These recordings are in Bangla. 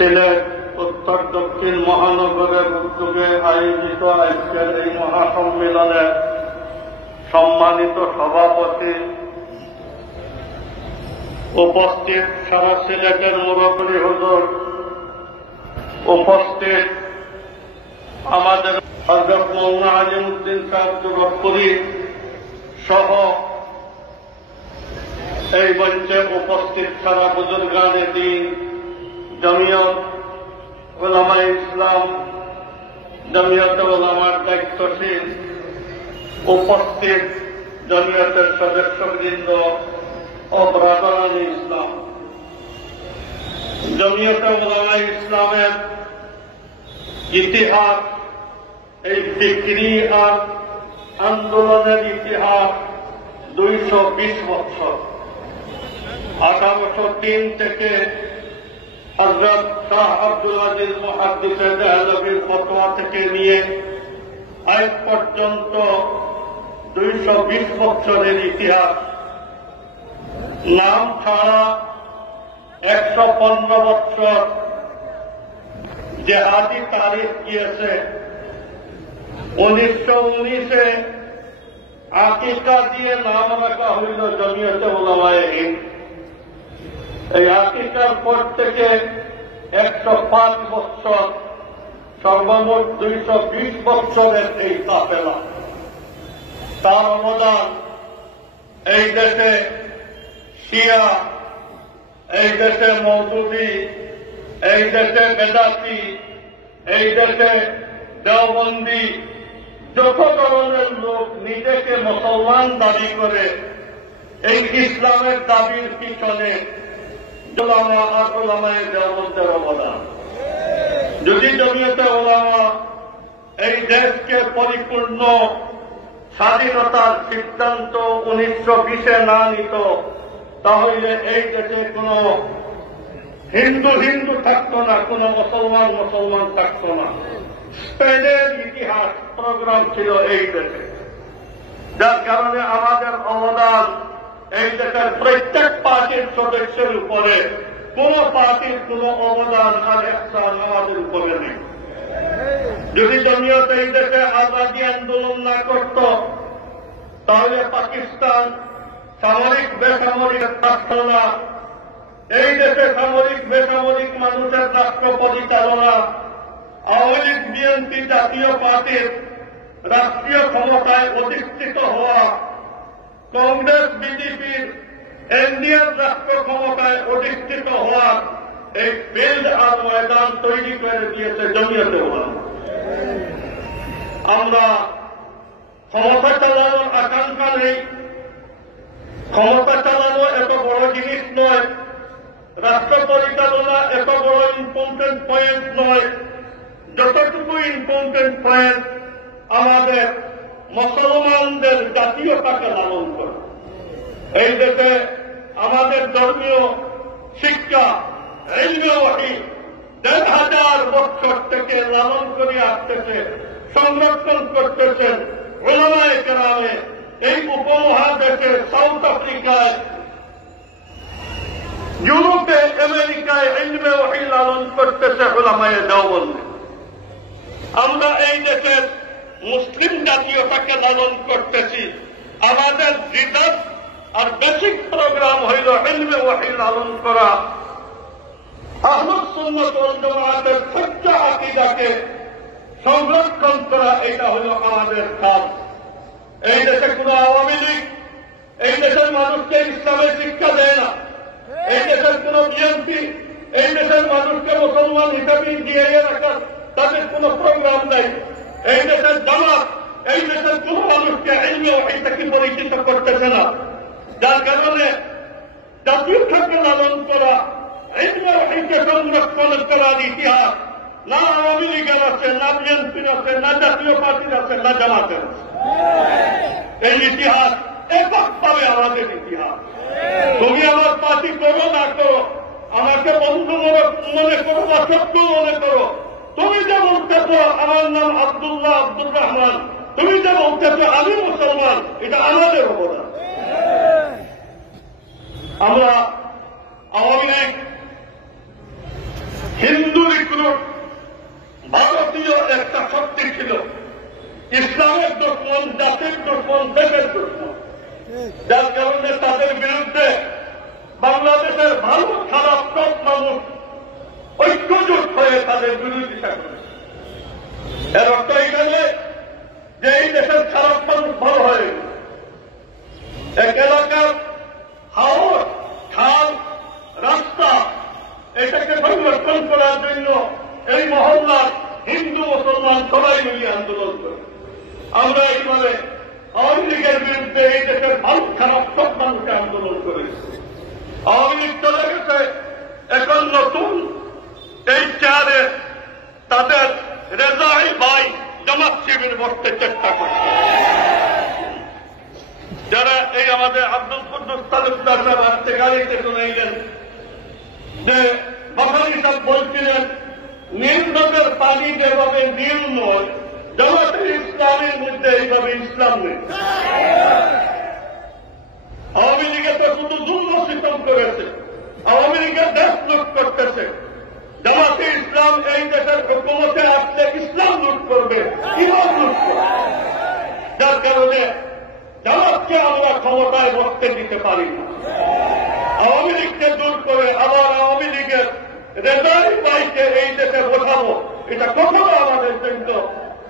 সিলেট উত্তর দক্ষিণ মহানগরের উদ্যোগে আয়োজিত আজকের এই মহাসম্মেলনে সম্মানিত সভাপতি, উপস্থিত সারা সিলেটের মুরব্বী হুজুর, উপস্থিত আমাদের হযরত মাওলানা আজিমউদ্দিন সাহেব যুবকপুরী সহ এই মঞ্চে উপস্থিত সারা বুজুর্গানে দ্বীন, জমিয়ত উলামায়ে ইসলাম, জমিয়তে উলামার দায়িত্বশীল, উপস্থিত জমিয়তের সদস্যবৃন্দ ও ব্রাদারানে ইসলাম। জমিয়তে উলামায়ে ইসলামের ইতিহাস, এই ফিকরি আর আন্দোলনের ইতিহাস 220 বছর। 1803 থেকে হযরত শাহ আব্দুল আজিজ মুহাদ্দিসে দেহলভির ফতোয়া থেকে নিয়ে আজ পর্যন্ত 220 বছরের ইতিহাস। নাম ছাড়া 115 বছর জেহাদি তারিখ গিয়েছে। 1919-এ আকিকা দিয়ে নাম রাখা হইল জমিয়তে উলামায়ে হিন্দ। এই আকিকার পর থেকে 105 বছর, সর্বমোট 220 বছরের এই কাফেলা। তার অবদান এই দেশে শিয়া, এই দেশে মওদুদি, এই দেশে বেদাতি, এই দেশে দেওবন্দি, যত ধরনের লোক নিজেকে মুসলমান দাবি করে এই ইসলামের দাবির পিছনে উলামা আর উলামায়ে দেওবন্দের অবদান। যদি জমিয়তে উলামা এই দেশকে পরিপূর্ণ স্বাধীনতার সিদ্ধান্ত 1920-এ না নিত, তাহলে এই দেশে কোন হিন্দু হিন্দু থাকত না, কোন মুসলমান মুসলমান থাকত না। স্পেনের ইতিহাস প্রোগ্রাম ছিল এই দেশে, যার কারণে আমাদের অবদান এই দেশের প্রত্যেক পার্টির সদস্যের উপরে, কোন পার্টির কোন অবদান আর ইহসান আমাদের উপরে নেই। যদি জমিয়ত এই দেশে আজাদী আন্দোলন না করত, তাহলে পাকিস্তান সামরিক বেসামরিক রাষ্ট্র না, এই দেশে সামরিক বেসামরিক মানুষের রাষ্ট্র পরিচালনা, আওয়ামী লীগ বিএনপি জাতীয় পার্টির রাষ্ট্রীয় ক্ষমতায় অধিষ্ঠিত হওয়া, কংগ্রেস বিজেপির এনডিএর রাষ্ট্র ক্ষমতায় অধিষ্ঠিত হওয়া, এই ফিল্ড আর ময়দান তৈরি করে দিয়েছে জমিয়তে উলামা। আমরা ক্ষমতা চালানোর আকাঙ্ক্ষা নেই, ক্ষমতা চালানো এত বড় জিনিস নয়, রাষ্ট্র পরিচালনা এত বড় ইম্পর্টেন্ট পয়েন্ট নয়। যতটুকু ইম্পর্টেন্ট পয়েন্ট আমাদের মুসলমানদের জাতীয়তাকে লালন করে। এই দেশে আমাদের ধর্মীয় শিক্ষা, ইলমে ওহী 1,000 বছর থেকে লালন করে আসতেছে, সংরক্ষণ করতেছেন উলামায়ে কেরামে। এই উপমহাদেশে, সাউথ আফ্রিকায়, ইউরোপে, আমেরিকায় ইলমে ওহী লালন করতেছে উলামায়ে দেওবন্দ। আমরা এই দেশের মুসলিম জাতীয়তাকে লালন করতেছি। আমাদের রিসার্চ আর বেসিক প্রোগ্রাম হইল ইলমে ওহী লালন করা, আহলুস সুন্নাত ওয়াল জামাতের সচ্চা আকীদাকে সংরক্ষণ করা। এটা হল আমাদের কাজ। এই দেশে কোন আওয়ামী লীগ এই দেশের মানুষকে ইসলামের শিক্ষা দেয় না। এই দেশের কোন বিএনপি এই দেশের মানুষকে মুসলমান হিসাবে দিয়ে রাখার তাদের কোন প্রোগ্রাম নেই। এই দেশের জামাত এই দেশের কোন মানুষকে ইলমে ওহী থেকে পরিচিত করতেছে না। যার কারণে জাতীয়তাকে লালন করা, ইলমে ওহীকে সংরক্ষণ করার ইতিহাস না আওয়ামী লীগের আছে, না বিএনপির আছে, না জাতীয় পার্টির আছে, না জামাতের আছে। এই ইতিহাস এককভাবে আমাদের ইতিহাস। তুমি আমার পার্টি করো না করো, আমাকে বন্ধু মনে করো বা শত্রু মনে করো, তুমি যে বলতেছ আমার নাম আব্দুল্লাহ আব্দুর রহমান, তুমি যে বলতেছ আমি মুসলমান, এটা আমাদের অবদান। আমরা আওয়ামী লীগ হিন্দু রিক্রুট ভারতীয় একটা শক্তি ছিল, ইসলামের দুশ্মন, জাতির দুশ্মন, দেশের দুশ্মন, যার কারণে তাদের বিরুদ্ধে বাংলাদেশের ভালো খারাপ সব মানুষ ঐক্যজোট হয়ে তাদের বিরোধিতা করেছে। এর অর্থ এখানে যে এই দেশের খারাপ মানুষ ভালো হয়ে গেছে। এক এলাকার হাওর, খাল, রাস্তা এটাকে পরিবর্তন করার জন্য এই মহল্লার হিন্দু মুসলমান সবাই মিলে আন্দোলন করে। আমরা এইভাবে আওয়ামী লীগের বিরুদ্ধে এই দেশের ভালো খারাপ সব মানুষকে আন্দোলন করেছি। আওয়ামী লীগ চলে গেছে, এখন নতুন এই চেয়ারে তাদের রেজাই ভাই জামাত শিবির বসতে চেষ্টা করছে। যারা এই আমাদের আব্দুল কুদ্দুস তালুকদার সাহেব আজকে গাড়িতে শুনাইলেন যে বাঙালি সাহেব বলছিলেন নীল নদের পানি যেভাবে নীল নয়, জামাতের ইসলামের মধ্যে এইভাবে ইসলাম নেই। আওয়ামী লীগে তো শুধু জুলম সিতম করেছে, আওয়ামী লীগের দেশ লুট করতেছে। জামাতে ইসলাম এই দেশের হুকুমতে আসলে ইসলাম লুট করবে, ইমান লুট করবে। যার কারণে জামাতকে আমরা ক্ষমতায় বসতে দিতে পারি না। আওয়ামী লীগকে দূর করে আবার আওয়ামী লীগের রেজাই ভাইকে এই দেশে বসাবো, এটা কখনো আমাদের জন্য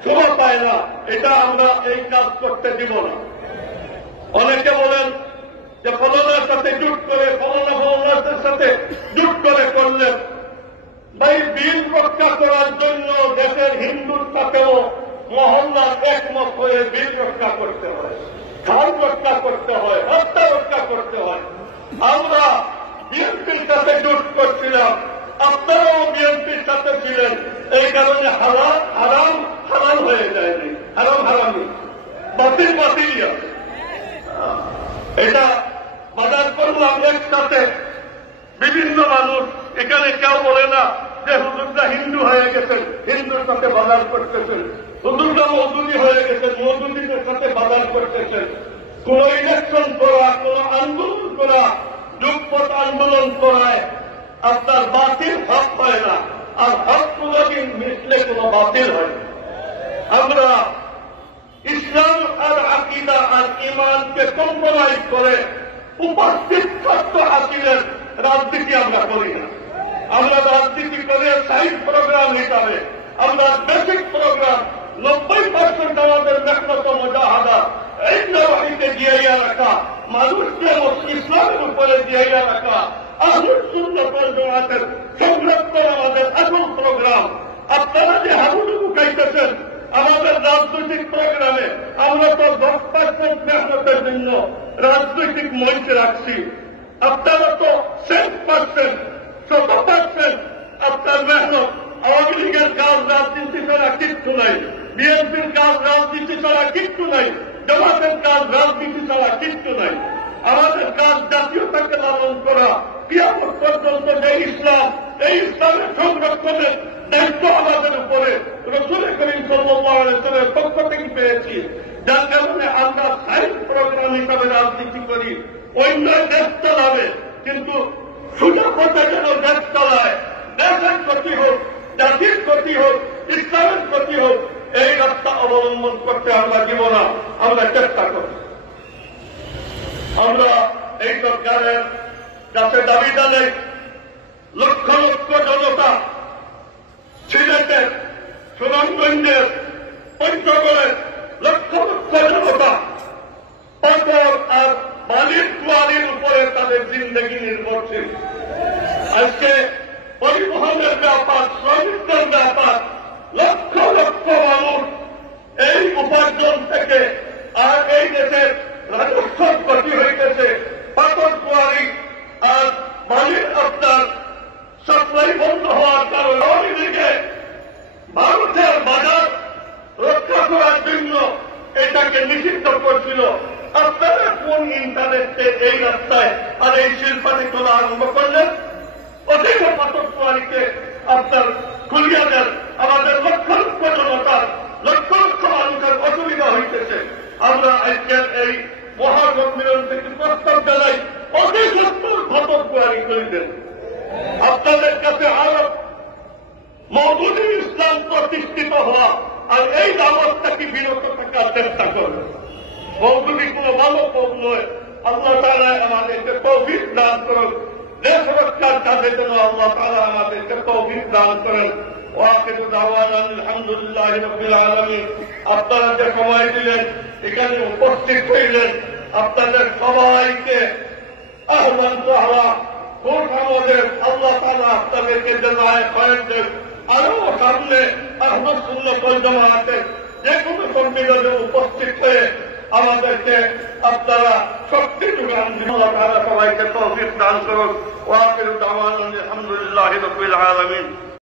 শোভা পায় না। এটা আমরা এই কাজ করতে দিব না। অনেকে বলেন যে ফলনার সাথে জুট করে, ফলনাদের সাথে জুট করে করলেন। ভাই, বিল রক্ষা করার জন্য দেশের হিন্দুর সাথেও মহল্লার একমত হয়ে বিল রক্ষা করতে হয়, খাল রক্ষা করতে হয়, রাস্তা রক্ষা করতে হয়। আমরা বিএনপির সাথে জোট করছিলাম, আপনারাও বিএনপির সাথে ছিলেন, এই কারণে হারাম হারাম হয়ে যায়নি, হারাম হারামি, বাতিল বাতিল। এটা বাজার করলাম একসাথে বিভিন্ন মানুষ। এখানে কেউ বলে না যে হুজুররা হিন্দু হয়ে গেছেন, হিন্দুর সাথে বাজার করতেছেন, হুজুররা মৌদুদি হয়ে গেছেন, মৌদুদিদের সাথে বাজার করতেছেন। কোন ইলেকশন করা, কোন আন্দোলন করা, যুগপথ আন্দোলন করায় আপনার বাতিল হক হয় না, আর হক কোনদিন মিশলে কোন বাতিল হয় না। আমরা ইসলাম আর আকিদা আর ইমানকে কম্প্রোমাইজ করে উপস্থিত সত্য হাসিলের রাজনীতি আমরা করি না। আমরা রাজনীতি করে সাইড প্রোগ্রাম হিসাবে আমরা বেসিক প্রোগ্রাম 90% আমাদের মেহনত মুজাহাদা এই লড়াইতে জিয়াইয়া রাখা, মানুষকে ইসলামের উপরে জিয়াইয়া রাখা, আহলুস সুন্নাত ওয়াল জামাতের সংরক্ষণ আমাদের আসল প্রোগ্রাম। আপনারা যে হাবুডু বুকাইতেছেন আমাদের রাজনৈতিক প্রোগ্রামে, আমরা তো 10% মেহনতের জন্য রাজনৈতিক মঞ্চ রাখছি। আপনারা তো 6%, 100% আপনার মেহনত। আওয়ামী লীগের কাজ রাজনীতি ছাড়া কিচ্ছু নাই, বিএনপির কাজ রাজনীতি ছাড়া কিচ্ছু নাই, জামাতের কাজ রাজনীতি ছাড়া কিচ্ছু নাই। আমাদের কাজ জাতীয়তাকে লালন করা, কিয়ামত পর্যন্ত যে ইসলাম, এই ইসলামের সংরক্ষণের দায়িত্ব আমাদের উপরে রাসূল করিম সাল্লাল্লাহু আলাইহি ওয়াসাল্লামের পক্ষ থেকে পেয়েছি। যার কারণে আমরা সাইড প্রোগ্রাম হিসাবে রাজনীতি করি। অন্য দেশ চালাবে, কিন্তু সোজা পথে যেন দেশ চালায়, দেশের ক্ষতি হোক, জাতির ক্ষতি হোক, ইসলামের ক্ষতি হোক, এই রাস্তা অবলম্বন করতে আমরা দিব না। আমরা চেষ্টা করি। আমরা এই সরকারের কাছে দাবি জানাই, লক্ষ লক্ষ জনতা সিলেটের, সুনামগঞ্জের, পঞ্চগড়ের লক্ষ লক্ষ জনতা পাথর আর বালির কুয়ারির উপরে তাদের জিন্দগি নির্ভরশীল। আজকে পরিবহনের ব্যাপার, শ্রমিকদের ব্যাপার, লক্ষ লক্ষ মানুষ এই উপার্জন থেকে আর এই দেশের রাজস্ব ক্ষতি হইতেছে। পাথর কুয়ারি আর বালির আপনার সাপ্লাই বন্ধ হওয়ার কারণে আওয়ামী লীগে ভারতের বাজার রক্ষা করার জন্য এটাকে নিষিদ্ধ করছিল। আপনারা কোন ইন্টারনেটে এই রাস্তায় আর এই শিল্পাটি তোলা আরম্ভ করলেন? অধিক পাথর কুয়ারিকে আপনার খুলিয়া দেন। আমাদের লক্ষ লক্ষ জনতার, লক্ষ লক্ষ মানুষের অসুবিধা হইতেছে। আমরা আজকের এই মহাসম্মেলন থেকে প্রস্তাব জানাই, অতি সত্তর পাথর কুয়ারি করে দেন। আপনাদের কাছে আরো মওদুদী ইসলাম প্রতিষ্ঠিত হওয়া আর এই দাওয়াতটাকে বিরত থাকার চেষ্টা করবে। মওদুদী কোনো ভালো পথ নয়। আল্লাহ তাআলা আমাদেরকে তৌফিক দান করুন। দেশ রক্ষার কাজে যেন আল্লাহ তাআলা আমাদেরকে তৌফিক দান করেন। ওয়াকিরু দাওয়ানা আলহামদুলিল্লাহি রাব্বিল আলামিন। আপনারা যে সময় দিলেন, এখানে উপস্থিত হইলেন, আপনাদের সবাইকে আহ্বান করা খুব আমাদের। আল্লাহ তাআলা আপনাদেরকে জাযায়ে খায়র দেন। আরো সামনে আহমদ সুন্নাত ওয়াল জামাআতের যে কোনো সম্মেলনে উপস্থিত হয়ে আমাদেরকে আপনারা শক্তি যোগান দিন। আল্লাহ তাআলা সবাইকে তৌফিক দান করুন। ওয়াকিরু দাওয়ানা আলহামদুলিল্লাহি রাব্বিল আলামিন।